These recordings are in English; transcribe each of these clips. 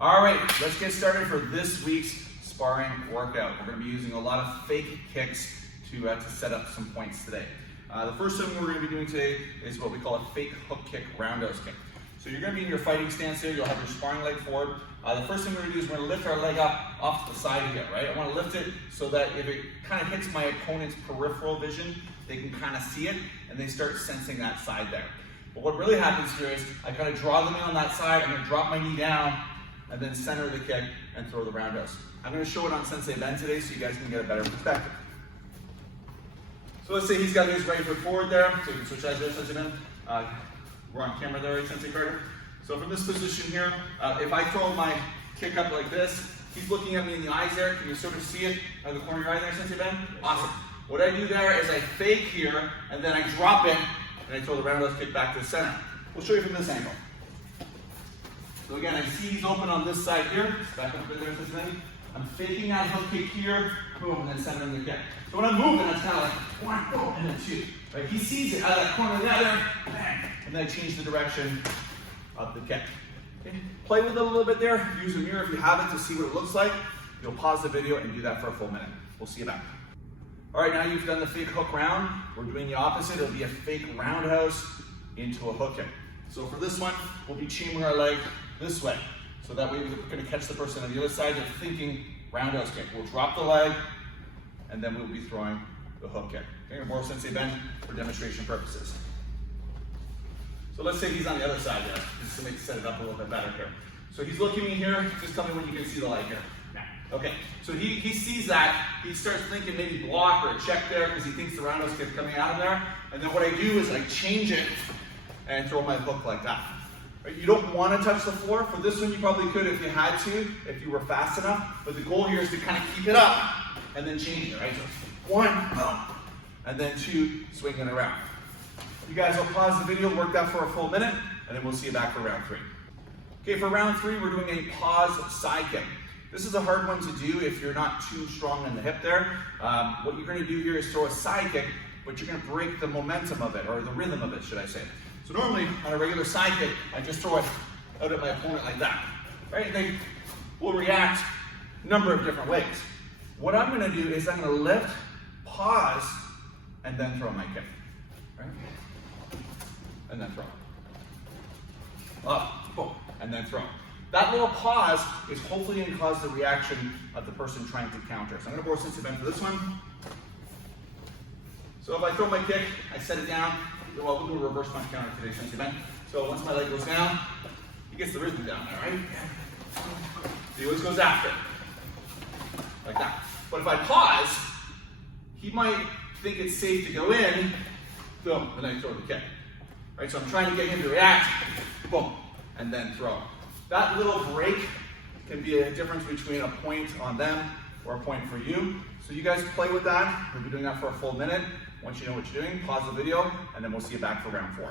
All right, let's get started for this week's sparring workout. We're going to be using a lot of fake kicks to set up some points today. The first thing we're going to be doing today is what we call a fake hook kick, roundhouse kick. So you're going to be in your fighting stance here. You'll have your sparring leg forward. The first thing we're going to do is we're going to lift our leg up off to the side here, right? I want to lift it so that if it kind of hits my opponent's peripheral vision, they can kind of see it and they start sensing that side there. But what really happens here is I kind of draw them in on that side. I'm going to drop my knee down and then center the kick and throw the roundhouse. I'm going to show it on Sensei Ben today so you guys can get a better perspective. So let's say he's got his right foot forward there, so you can switch eyes there, Sensei Ben. We're on camera there, right, Sensei Carter? So from this position here, if I throw my kick up like this, he's looking at me in the eyes there. Can you sort of see it out of the corner of your eye there, Sensei Ben? Awesome. What I do there is I fake here, and then I drop it, and I throw the roundhouse kick back to the center. We'll show you from this angle. So again, I see he's open on this side here. Back up there, Sensei Ben. I'm faking that hook kick here, boom, and then centering the kick. So when I'm moving, it's kind of like one, boom, and then two. Right? He sees it out of that corner there, bang, and then I change the direction of the kick. Okay? Play with it a little bit there. Use a mirror if you have it to see what it looks like. You'll pause the video and do that for a full minute. We'll see you back. All right, now you've done the fake hook round. We're doing the opposite. It'll be a fake roundhouse into a hook kick. So for this one, we'll be chambering our leg this way. So that way we're going to catch the person on the other side. They're thinking roundhouse kick. We'll drop the leg, and then we'll be throwing the hook kick. Okay, more Sensei Ben for demonstration purposes. So let's say he's on the other side there, just to set it up a little bit better here. So he's looking at me here. Just tell me when you can see the light here. Okay, so he sees that. He starts thinking maybe block or a check there because he thinks the roundhouse kick coming out of there. And then what I do is I change it and throw my hook like that. Right? You don't want to touch the floor. For this one, you probably could if you had to, if you were fast enough. But the goal here is to kind of keep it up and then change it, right? So one, boom, and then two, swinging around. You guys will pause the video, work that for a full minute, and then we'll see you back for round 3. Okay, for round 3, we're doing a pause side kick. This is a hard one to do if you're not too strong in the hip there. What you're going to do here is throw a side kick, but you're going to break the momentum of it, or the rhythm of it, should I say. So normally, on a regular side kick, I just throw it out at my opponent like that. Right? And they will react a number of different ways. What I'm going to do is I'm going to lift, pause, and then throw my kick. Right? And then throw. Up, boom, and then throw. That little pause is hopefully going to cause the reaction of the person trying to counter. So I'm going to borrow Sensei Ben for this one. So if I throw my kick, I set it down. Well, we'll do a reverse punch counter today, Sensei Ben. So once my leg goes down, he gets the rhythm down there, right? He always goes after. Like that. But if I pause, he might think it's safe to go in, boom, and then I throw the kick. Right, so I'm trying to get him to react, boom, and then throw. That little break can be a difference between a point on them or a point for you. So you guys play with that. We'll be doing that for a full minute. Once you know what you're doing, pause the video, and then we'll see you back for round 4.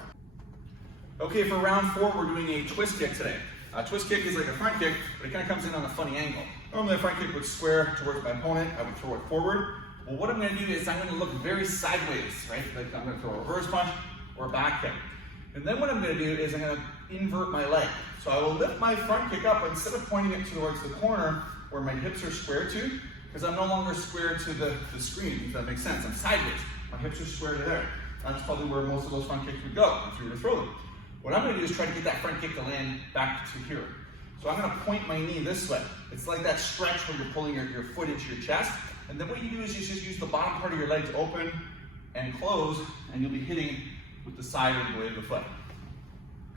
Okay, for round 4, we're doing a twist kick today. A twist kick is like a front kick, but it kind of comes in on a funny angle. Normally a front kick would square towards my opponent. I would throw it forward. Well, what I'm going to do is I'm going to look very sideways, right? Like I'm going to throw a reverse punch or a back kick. And then what I'm going to do is I'm going to invert my leg. So I will lift my front kick up instead of pointing it towards the corner where my hips are square to, because I'm no longer square to the screen, if that makes sense. I'm sideways. My hips are square to there. That's probably where most of those front kicks would go if you were to throw them. What I'm going to do is try to get that front kick to land back to here. So I'm going to point my knee this way. It's like that stretch where you're pulling your foot into your chest. And then what you do is you just use the bottom part of your leg to open and close, and you'll be hitting with the side of the blade of the foot.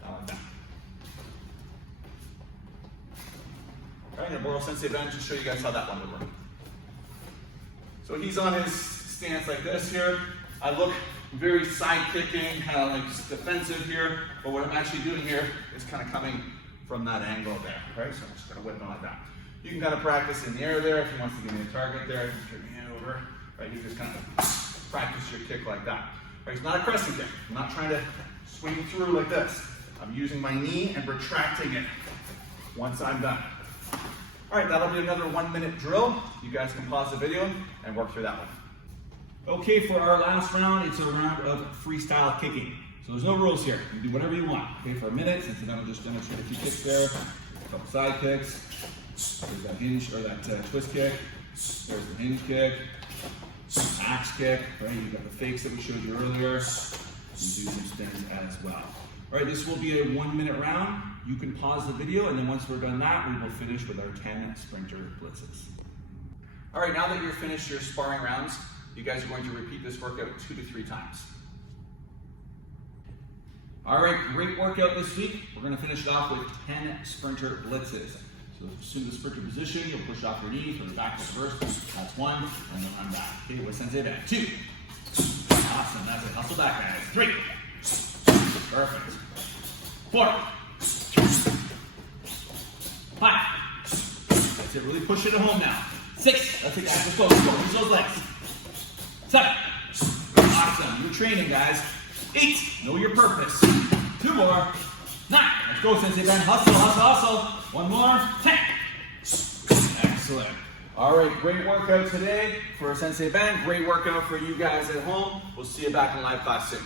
Like that. All right, I'm going to borrow Sensei Ben to show you guys how that one would work. So he's on his stance like this here. I look very side kicking, kind of like defensive here, but what I'm actually doing here is kind of coming from that angle there, right? So I'm just going to whip him like that. You can kind of practice in the air there if he wants to give me a target there. You can turn your hand over, right? You just kind of practice your kick like that. Right? It's not a crescent kick. I'm not trying to swing through like this. I'm using my knee and retracting it once I'm done. All right, that'll be another 1-minute drill. You guys can pause the video and work through that one. Okay, for our last round, it's a round of freestyle kicking. So there's no rules here. You can do whatever you want. Okay, for a minute, since then we'll just demonstrate a few kicks there. couple side kicks. There's that hinge or that twist kick. There's the hinge kick. Axe kick, right? You've got the fakes that we showed you earlier. You do some spins as well. All right, this will be a 1-minute round. You can pause the video, and then once we're done that, we will finish with our 10 sprinter blitzes. All right, now that you're finished your sparring rounds, you guys are going to repeat this workout 2 to 3 times. All right, great workout this week. We're gonna finish it off with 10 sprinter blitzes. So assume the sprinter position, you'll push off your knee, throw it back to reverse. That's 1, and then run back. Okay, with sensei back. 2. Awesome, that's it. Hustle back, guys. 3. Perfect. 4. 5. That's it, really push it at home now. 6. That's it, guys. Let's go, let's go. Use those legs. 7. Awesome, you're training, guys. 8. Know your purpose. 2 more. 9. Let's go, Sensei Ben. Hustle, hustle, hustle. 1 more. 10. Excellent. All right, great workout today for Sensei Ben. Great workout for you guys at home. We'll see you back in live class soon.